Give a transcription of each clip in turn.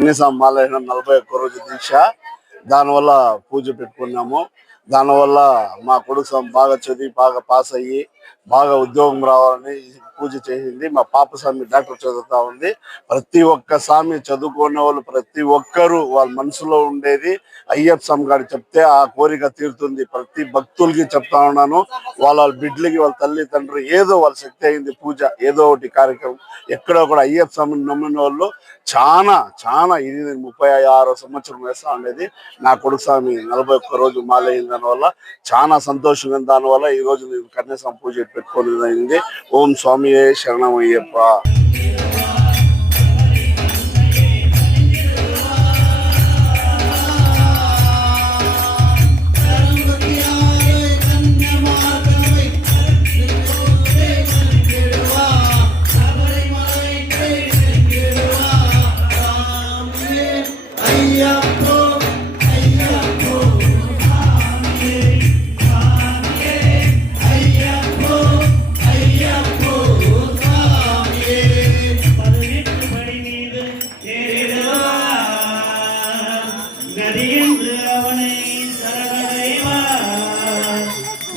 కనీసం మాలైన 41 రోజు దీక్ష. దానివల్ల పూజ పెట్టుకున్నాము. దానివల్ల మా కొడుకు బాగా చదివి బాగా పాస్ అయ్యి బాగా ఉద్యోగం రావాలని పూజ చేసింది. మా పాప స్వామి డాక్టర్ చదువుతా ఉంది. ప్రతి ఒక్క స్వామి చదువుకునే వాళ్ళు ప్రతి ఒక్కరూ వాళ్ళ మనసులో ఉండేది అయ్యప్ప స్వామి గారు చెప్తే ఆ కోరిక తీరుతుంది. ప్రతి భక్తులకి చెప్తా ఉన్నాను. వాళ్ళ బిడ్డలకి వాళ్ళ తల్లిదండ్రులు ఏదో వాళ్ళ శక్తి అయింది పూజ ఏదో ఒకటి కార్యక్రమం ఎక్కడో కూడా అయ్యప్ప స్వామిని నమ్మిన వాళ్ళు చాలా ఇది 36వ సంవత్సరం వేస్తా ఉండేది. నా కొడుకు స్వామి 41 రోజు మాలైన దానివల్ల చాలా సంతోషంగా దానివల్ల ఈ రోజు నేను కన్యాస్వామి పూజ పెట్టుకోవడం అయింది. ఓం స్వామి శరణం అయ్యప్ప.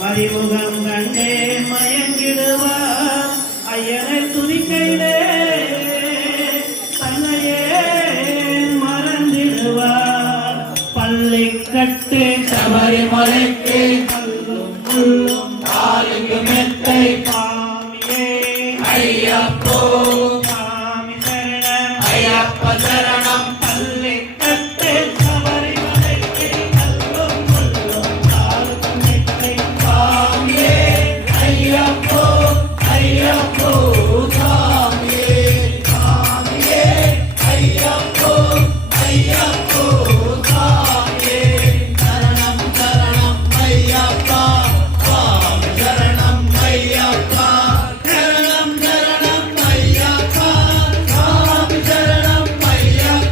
மதிமுகம் கண்டே மயங்கிடுவார் ஐயனை துதிக்கையிலே தன்னையே மறந்திடுவார். பள்ளி கட்டு சபரிமலைக்கு கல்லும் முள்ளும் காலுக்கு மெத்தை சாமியே ஐயப்போ சாமி சரணம் ஐயப்ப சரணம். பள்ளி கட்டு சபரிமலைக்கு கல்லும் முள்ளும் காலுக்கு மெத்தை சாமியே ஐயப்போ ஐயப்போ சாமியே சாமியே ஐயப்போ ஐயப்போ சாமியே சரணம் சரணம் ஐயப்பா சுவாமி சரணம் ஐயப்பா சரணம் சரணம் ஐயப்பா சுவாமி சரணம் ஐயப்பா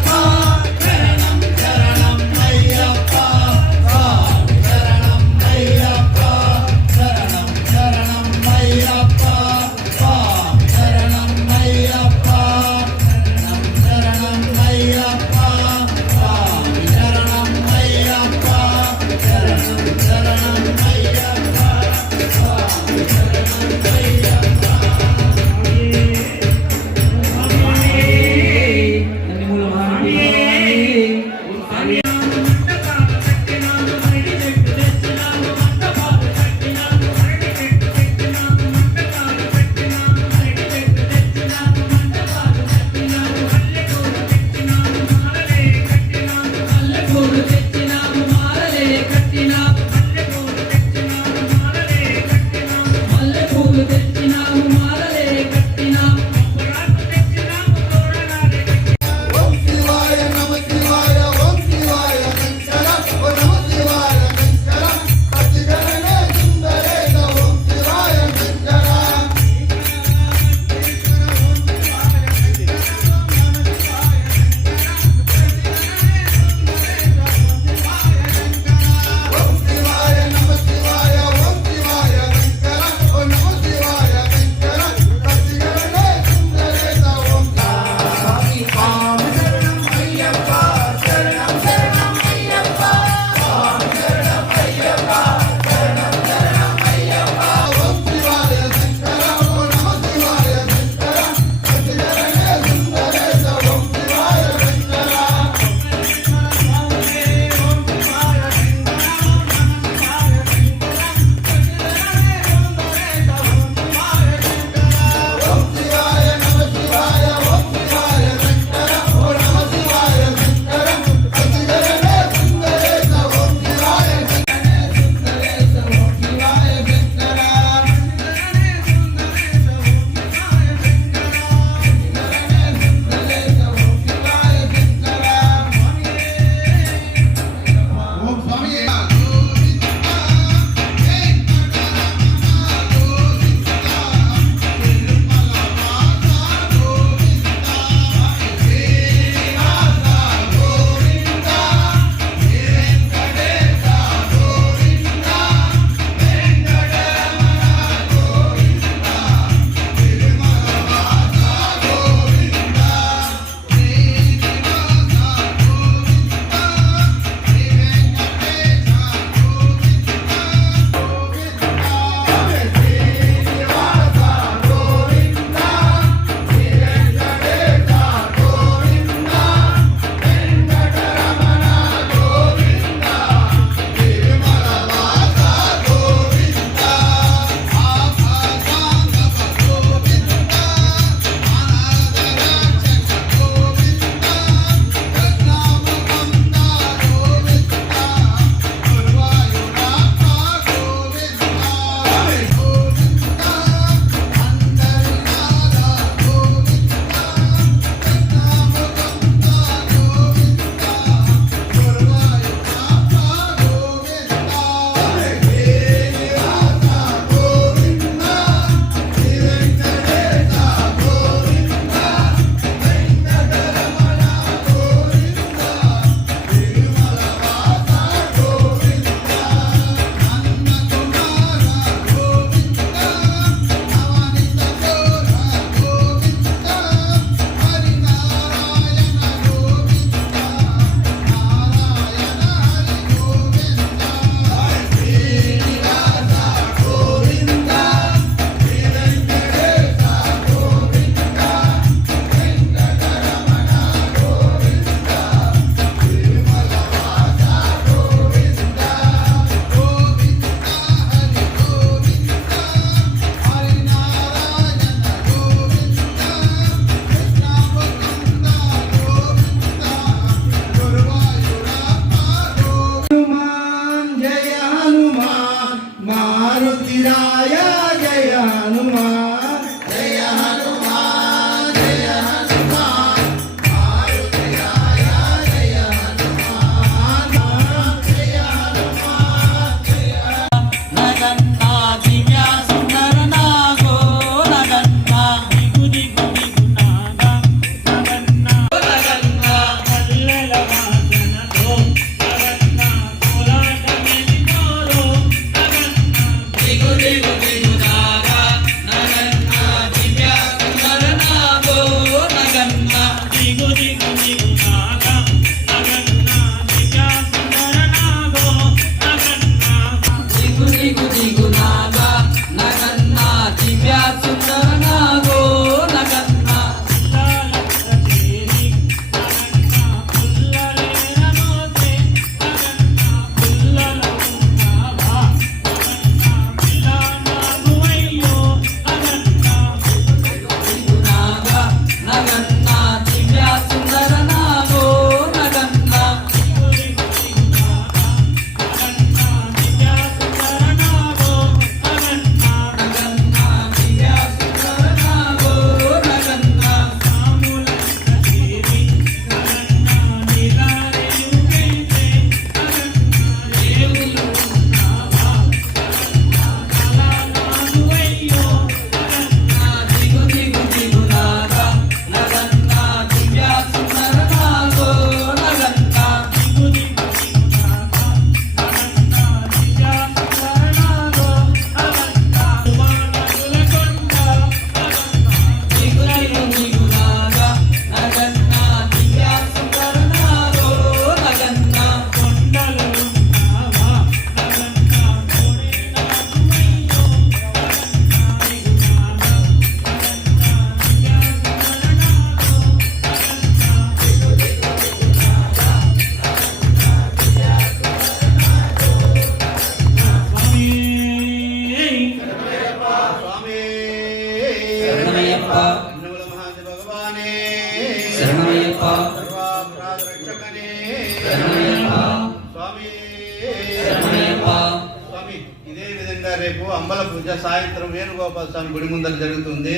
స్వామి ఇదే విధంగా రేపు అంబల పూజ సాయంత్రం వేణుగోపాల స్వామి గుడి ముందర జరుగుతుంది.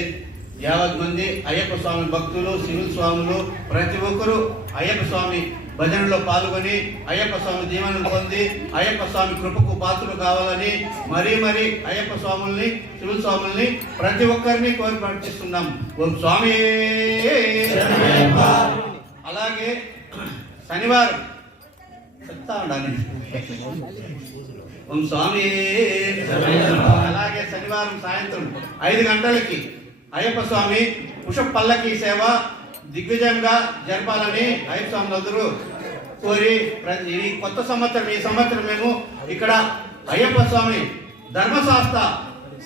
50 మంది అయ్యప్ప స్వామి భక్తులు, సివిల్ స్వాములు ప్రతి ఒక్కరూ అయ్యప్ప స్వామి భజనలో పాల్గొని అయ్యప్ప స్వామి దీవెనలు పొంది అయ్యప్ప స్వామి కృపకు పాత్రలు కావాలని మరీ అయ్యప్ప స్వాముల్ని, సివిల్ స్వాముల్ని ప్రతి ఒక్కరిని కోరి ప్రార్థిస్తున్నాం. ఓం స్వామి. అలాగే శనివారం చెప్తా ఉండాలి. ఓం స్వామి. అలాగే శనివారం సాయంత్రం 5 గంటలకి అయ్యప్ప స్వామి పుష్ప పల్లకి సేవ దిగ్విజయంగా జరపాలని అయ్యప్ప స్వామి అందరూ కోరి ఈ కొత్త సంవత్సరం, ఈ సంవత్సరం మేము ఇక్కడ అయ్యప్ప స్వామి ధర్మశాస్త్ర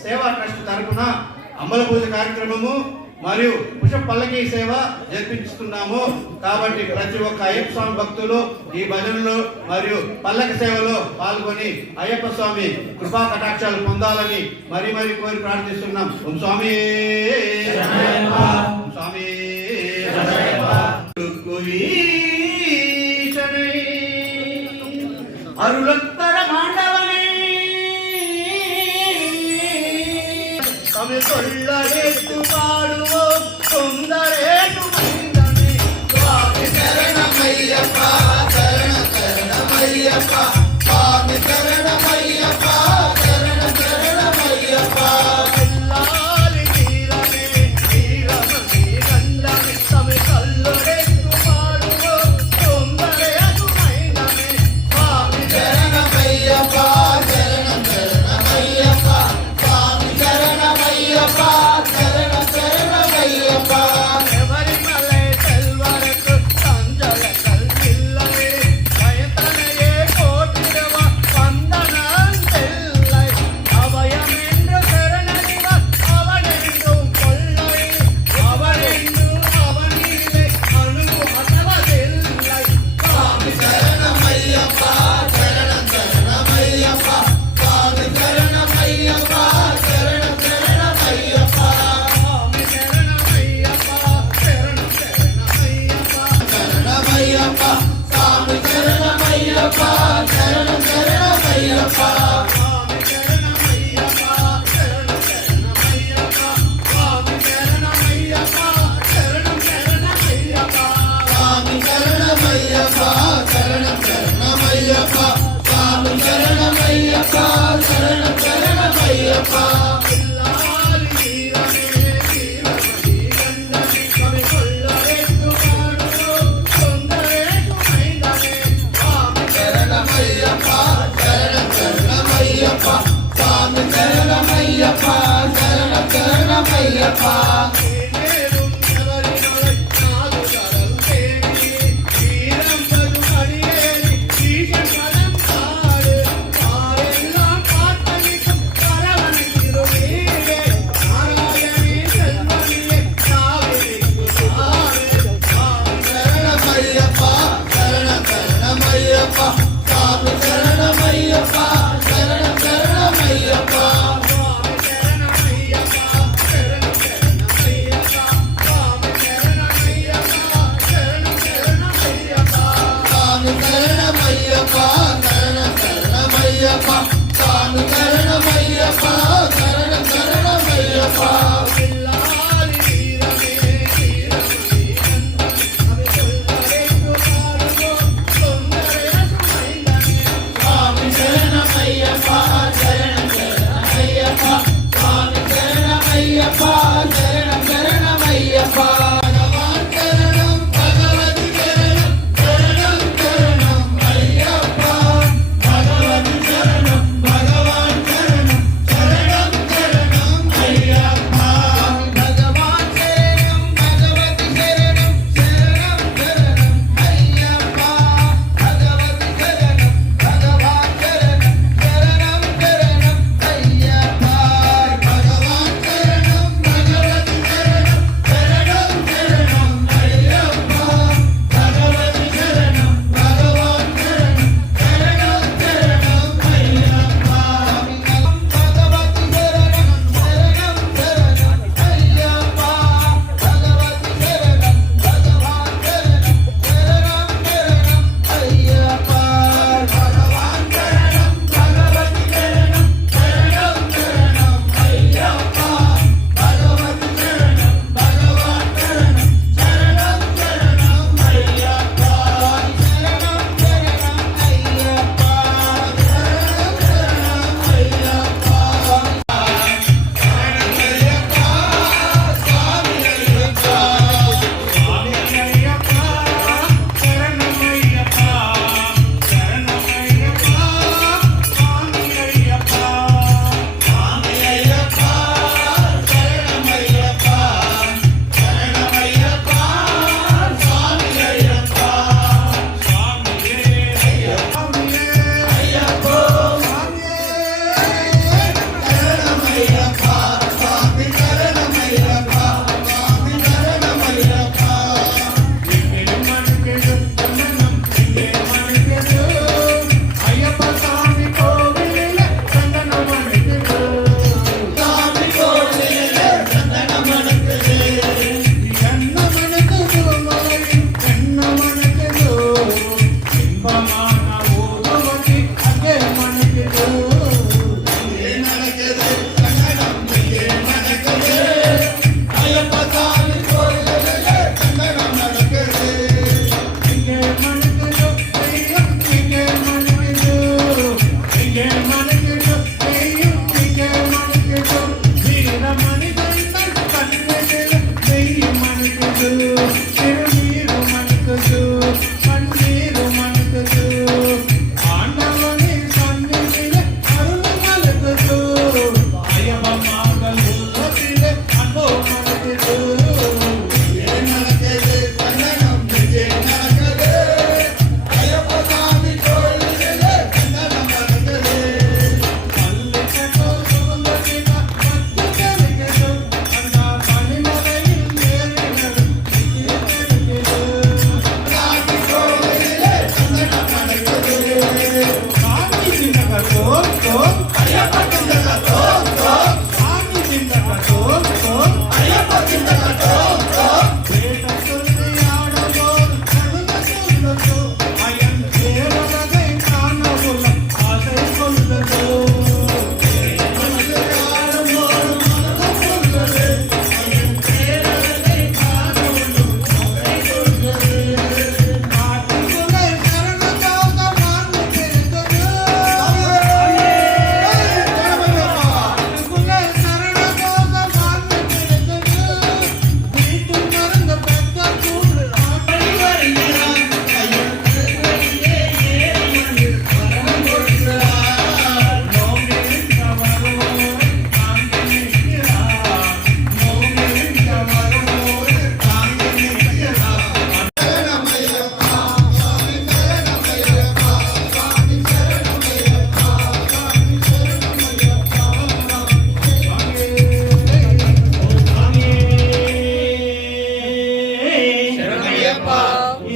సేవా ట్రస్ట్ తరఫున అంబల పూజ కార్యక్రమము మరియు పుష్ప పల్లకి సేవ జరిపిస్తున్నాము. కాబట్టి ప్రతి ఒక్క అయ్యప్ప స్వామి భక్తులు ఈ భజనలో మరియు పల్లకి సేవలో పాల్గొని అయ్యప్ప స్వామి కృపా కటాక్షాలు పొందాలని మరీ కోరి ప్రార్థిస్తున్నాం. ఓం స్వామి. ఓం స్వామి. అరులత్తర మాండవనే కొల్లరేటు పాడువో సుందరేటు మైందనే స్వామి శరణమయ్యప్ప, శరణమయ్యప్ప, స్వామి శరణమయ్యప్ప, శరణమయ్యప్ప. ఎల్లాలి వీరమే వీరమణి గండమే తమి కొల్లరేటు పాడువో సుందరేటు మైందనే స్వామి శరణమయ్యప్ప, శరణమయ్యప్ప, స్వామి శరణమయ్యప్ప, శరణమయ్యప్ప. శబరిమలై సెల్వరకు సంజల కల్పిల్లవే భయతనయే కోటిరవ వందనం తెల్లై అభయమెందు శరణనివ అవనెందు కొల్లై అవనెందు అవనీలే అణువు అటవ తెల్లై స్వామి శరణమయ్యప్ప, శరణమయ్యప్ప, స్వామి శరణమయ్యప్ప, శరణమయ్యప్ప. స్వామి శరణమయ్యప్ప, శరణమయ్యప్ప, శరణమయ్యప్ప, స్వామి శరణమయ్యప్ప, శరణమయ్యప్ప. స్వామి శరణమయ్యప్ప, శరణమయ్యప్ప, స్వామి శరణమయ్యప్ప, శరణమయ్యప్ప. స్వామి శరణమయ్యప్ప, శరణమయ్యప్ప, స్వామి శరణమయ్యప్ప, శరణమయ్యప్ప. ఎల్లాలి వీరమే వీరమణి గండమే కవి కొల్లరెట్టు పాడువో సుందరేటు మైందనే స్వామి శరణమయ్యప్ప, శరణమయ్యప్ప, స్వామి శరణమయ్యప్ప, శరణమయ్యప్ప.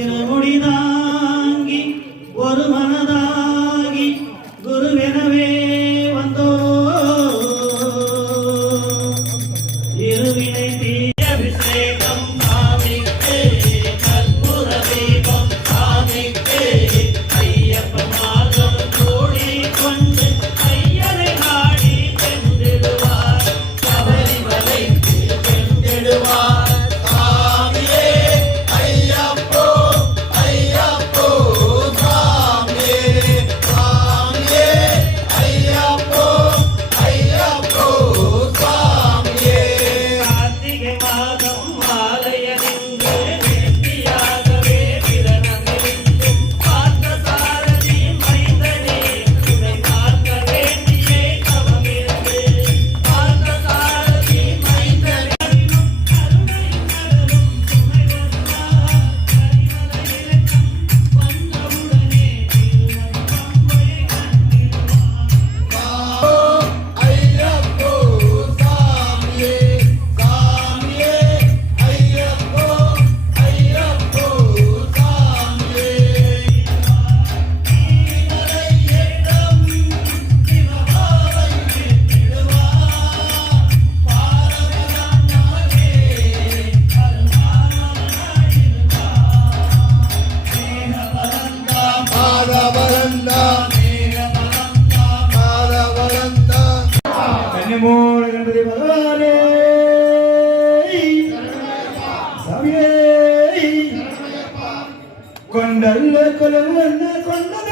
இருமுடிதாங்கி ஒரு மனதாகி குருவெனவே வந்தோ இருவினை தீய அபிஷேகம் சாமிக்கு கற்பூர தீபம் சாமிக்கு ஐயப்ப மாதம் கூடி கொண்டு ஐயனை நாடி சென்றிடுவார் சபரிமலைக்கு சென்றிடுவார் சாமியே ஐயப்போ ஐயப்போ சாமியே சாமியே ஐயப்போ ஐயப்போ சாமியே கார்த்திகை மாதம் மாலையணிந்து நெற்றியாகவே விரதமிருந்தும் பார்த்த சாரதி மைந்தனே உன்னை பார்க்க வேண்டியே தவமிருந்து பார்த்த சாரதி மைந்தனே கருணை கடலும் துணை வந்தார் கரிமலை இலக்கம் வந்தவுடனே திருவடி பம்பை கண்டிடுவார் ஐயப்போ சாமியே சாமியே ஐயப்போ ஐயப்போ சாமியே மாதவரந்தா மாதவரந்தா கன்னிமூல கணபதி பகவானே சாமியே கொண்டல்ல கொலவண்ண கொண்டத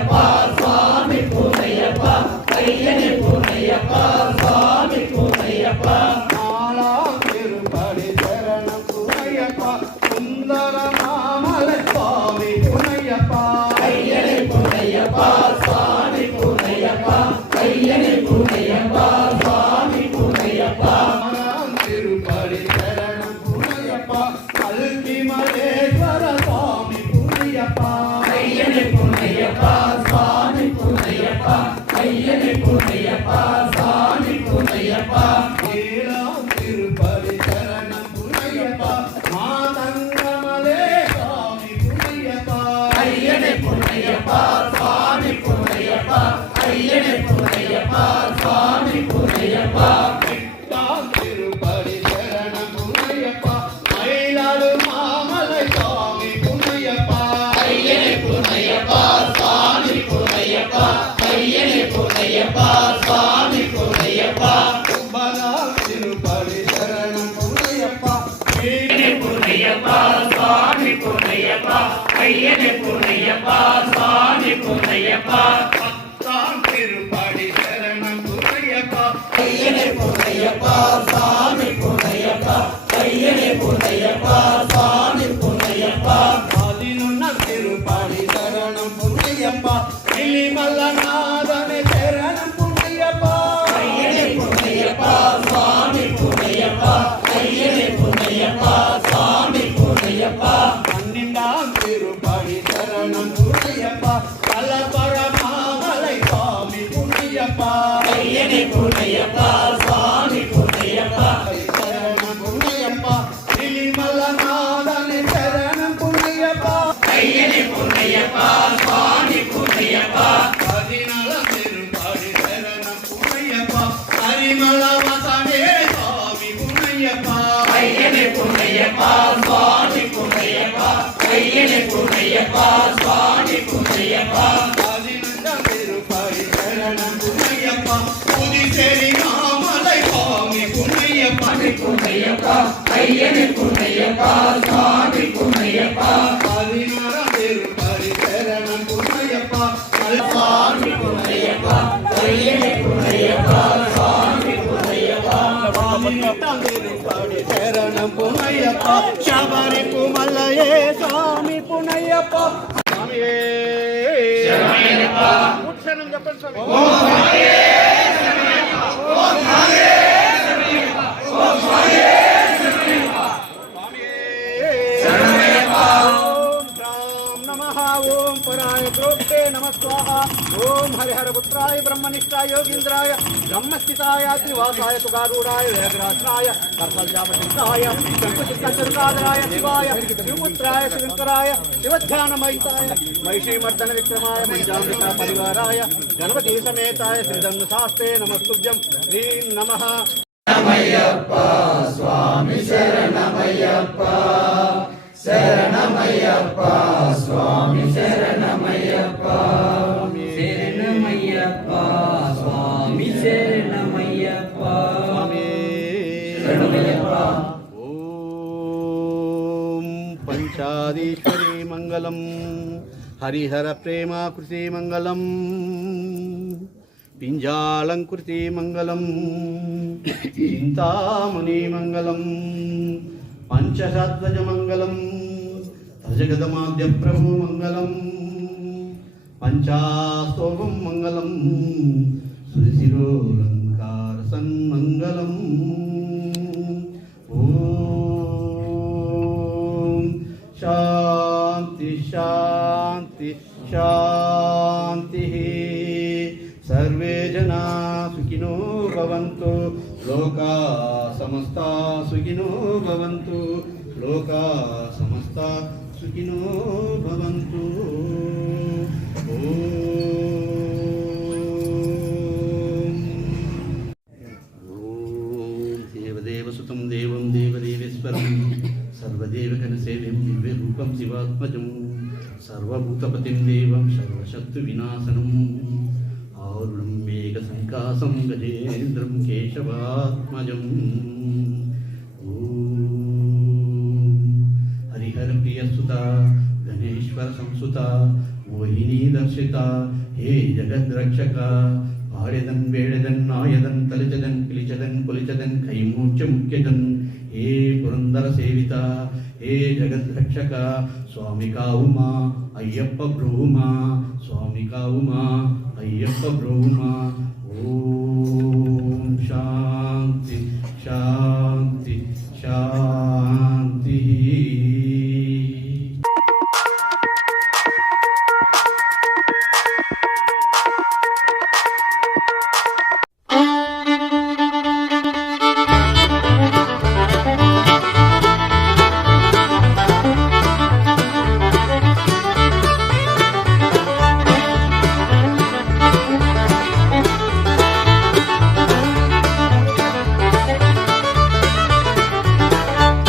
பூனையப்பா சுவாமி பூனையப்பா ஐயனே பூனையப்பா சுவாமி பூனையப்பா நாலாம் திருப்படி சரணம் பூனையப்பா சுந்தர மாமலை சுவாமி பூனையப்பா ஐயனே பூனையப்பா சுவாமி பூனையப்பா ஐயனே பூனையப்பா சுவாமி பூனையப்பா நாலாம் திருப்படி சரணம் பூனையப்பா கல்கி மலேஸ்வர சுவாமி பூனையப்பா ஐயனே பூனையப்பா சுவாமி பூனையப்பா ஐயனே பூனையப்பா சுவாமி பூனையப்பா ஏழாம் திருப்பதி சரணம் பூனையப்பா மாதங்கமலே சுவாமி பூனையப்பா ஐயனே பூனையப்பா சுவாமி பூனையப்பா ஐயனே பூனையப்பா சுவாமி பூனையப்பா எட்டாம் திருப்பதி சரணம் பூனையப்பா மயிலாடு மாமலை சுவாமி பூனையப்பா ஐயனே பூனையப்பா சுவாமி பூனையப்பா ஐயனே பூனையப்பா சுவாமி பூனையப்பா ஒன்பதாம் திருப்பதி சரணம் பூனையப்பா ஐயனே பூனையப்பா சுவாமி பூனையப்பா ஐயனே பூனையப்பா சுவாமி பூனையப்பா பத்தாம் திருப்பதி சரணம் பூனையப்பா ஐயனே பூனையப்பா சுவாமி பூனையப்பா ஐயனே பூனையப்பா சுவாமி பூனையப்பா பதினொன்னாம் திருப்பதி சரணம் பூனையப்பா இலிமல்லநாதனே சரணம் பூனையப்பா ஐயனே பூனையப்பா சுவாமி பூனையப்பா ஐயனே பூனையப்பா சுவாமி பூனையப்பா பன்னிரண்டாம் திருப்பதி சரணம் பூனையப்பா கலபரமாமலை சுவாமி பூனையப்பா ஐயனே பூனையப்பா சுவாமி பூனையப்பா சரணம் பூனையப்பா இலிமல்லநாதனே சரணம் பூனையப்பா ஐயனே பூனையப்பா சுவாமி பூனையப்பா பதினாலாம் திருப்பதி சரணம் பூனையப்பா ஹரிமலவசனே சுவாமி பூனையப்பா ஐயனே பூனையப்பா சுவாமி பூனையப்பா ஐயனே பூனையப்பா சுவாமி பூனையப்பா பதினஞ்சாம் திருப்பதி சரணம் பூனையப்பா புதுச்சேரி மாமலை சுவாமி பூனையப்பா பூனையப்பா ஐயனே பூனையப்பா சுவாமி பூனையப்பா பதினாறாம் திருப்பதி சரணம் பூனையப்பா சுவாமி பூனையப்பா ஐயனே பூனையப்பா சுவாமி பூனையப்பா பதினெட்டாம் திருப்பதி சரணம் பூனையப்பா சபரி பூமல்லையே சுவாமி பூனையப்பா சுவாமியே சரணமய்யப்பா உச்சனம் ஜப்பன் சுவாமி ஓம் சுவாமியே சரணமய்யப்பா ஓம் சுவாமியே சரணமய்யப்பா ஓம் சுவாமியே சரணமய்யப்பா சுவாமியே சரணமய்யப்பா ஓம் ராம் நமः ஓம் பராய க்ரோத்தே நமः ஸ்வாஹா ஓம் ஹரிஹரபுத்ராய பிரம்மனிஷ்ठाय योगीन्द्राय ब्रह्मस्थिताय त्रिवासाय तुकारूढाय वेदराष्ट्राय कर्तव्यावशिष्टाय शङ्कुचित्तचरुकाधराय शिवाय शिवपुत्राय शिवशङ्कराय शिवध्यानमयिताय महिषीमर्दन विक्रमाय मञ्जामृता परिवाराय गणपति समेताय श्रीधर्मशास्त्रे नमस्तुभ्यं श्रीं नमः शरणमय्यप्पा स्वामी शरणमय्यप्पा शरणमय्यप्पा स्वामी शरणमय्यप्पा शरणमय्यप्पा स्वामी शरणमय्यप्पा शरणमय्यप्पा ओम पंचादीश्वरी मंगलम हरिहर प्रेमाकृति मंगलम पिंजालंकृति मंगलम चिंतामणि मंगलम पंचशध्वज मंगलम तजगदमाद्य प्रभु मंगलम पंचास्तोभम मंगलम सुरसिरोलंकार सन्मंगलम ओम शांति शांति शांति सर्वे जना सुखिनो भवन्तु लोका समस्ता सुखिनो भवन्तु लोका समस्ता सुखिनो भवन्तु ओम देवदेवसुतं देवं देवदेवेश्वरं सर्वदेवगणसेव्यं दिव्यरूपं शिवात्मजं सर्वभूतपतिं देवं सर्वशत्रुविनाशनम् आरुणं मेघसङ्कासं गजेन्द्रं केशवात्मजम् ॐ हरिहरप्रियसुता गणेश्वरसंसुता మోహిని దర్శిత హే జగద్రక్షక పాడెదన్ వేడెదన్ నాయదన్ తలిచదన్ పిలిచదన్ కొలిచదన్ కైమూర్చ ముఖ్యదన్ హే పురందర సేవిత హే జగద్రక్షక స్వామి కావుమా అయ్యప్ప బ్రూమా స్వామి కావుమా అయ్యప్ప బ్రూమా ఓం శాంతి శాంతి శాంతి